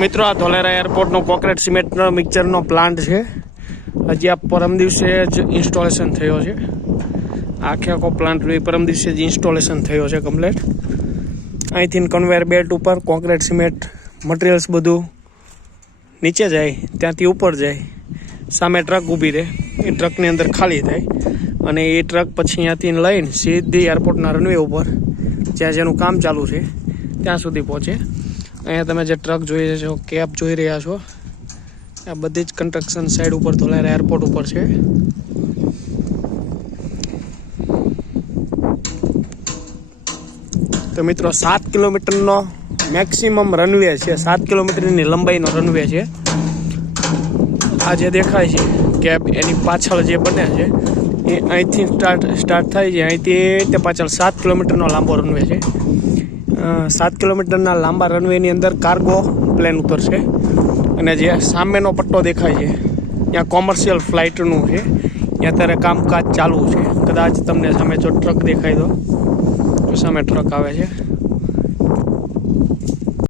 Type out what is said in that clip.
મિત્રો આ Dholera એરપોર્ટનો concrete સિમેન્ટનો મિક્સરનો plant છે. હજી આ પરમ દિવસે જ ઇન્સ્ટોલેશન થયો છે. આખો પ્લાન્ટ પરમ દિવસે જ ઇન્સ્ટોલેશન થયો છે કમ્પ્લીટ. અહીંથી કન્વેયર બેલ્ટ ઉપર કોન્ક્રીટ સિમેન્ટ મટીરિયલ્સ બધું નીચે જાય, ત્યાંથી ઉપર જાય. સામે ટ્રક ઊભી રહે, એ ટ્રકની અંદર ખાલી થાય અને એ ટ્રક પછી અહીંયાથી લઈને સીધી એરપોર્ટના રનવે ઉપર જ્યાં જેનું કામ ચાલુ છે ત્યાં સુધી પહોંચે. અહીંયા તમે જે ટ્રક જોઈ છો, કેબ જોઈ રહ્યા છો, આ બધી જ કન્સ્ટ્રક્શન સાઇડ ઉપર ધોલેરા એરપોર્ટ ઉપર છે. તો મિત્રો 7 કિલોમીટરનો મેક્સિમમ રનવે છે. 7 કિલોમીટરની લંબાઈનો રનવે છે. આ જે દેખાય છે કેબ, એની પાછળ જે બને છે એ અહીંથી સ્ટાર્ટ થાય છે. અહીંથી તે પાછળ 7 કિલોમીટરનો લાંબો રનવે છે. 7 કિલોમીટરના લાંબા રનવેની અંદર કાર્ગો પ્લેન ઉતરશે અને જે સામેનો પટ્ટો દેખાય છે ત્યાં કોમર્શિયલ ફ્લાઇટનું છે. ત્યાં અત્યારે કામકાજ ચાલુ છે. કદાચ તમને સામે જો ટ્રક દેખાય તો સામે ટ્રક આવે છે.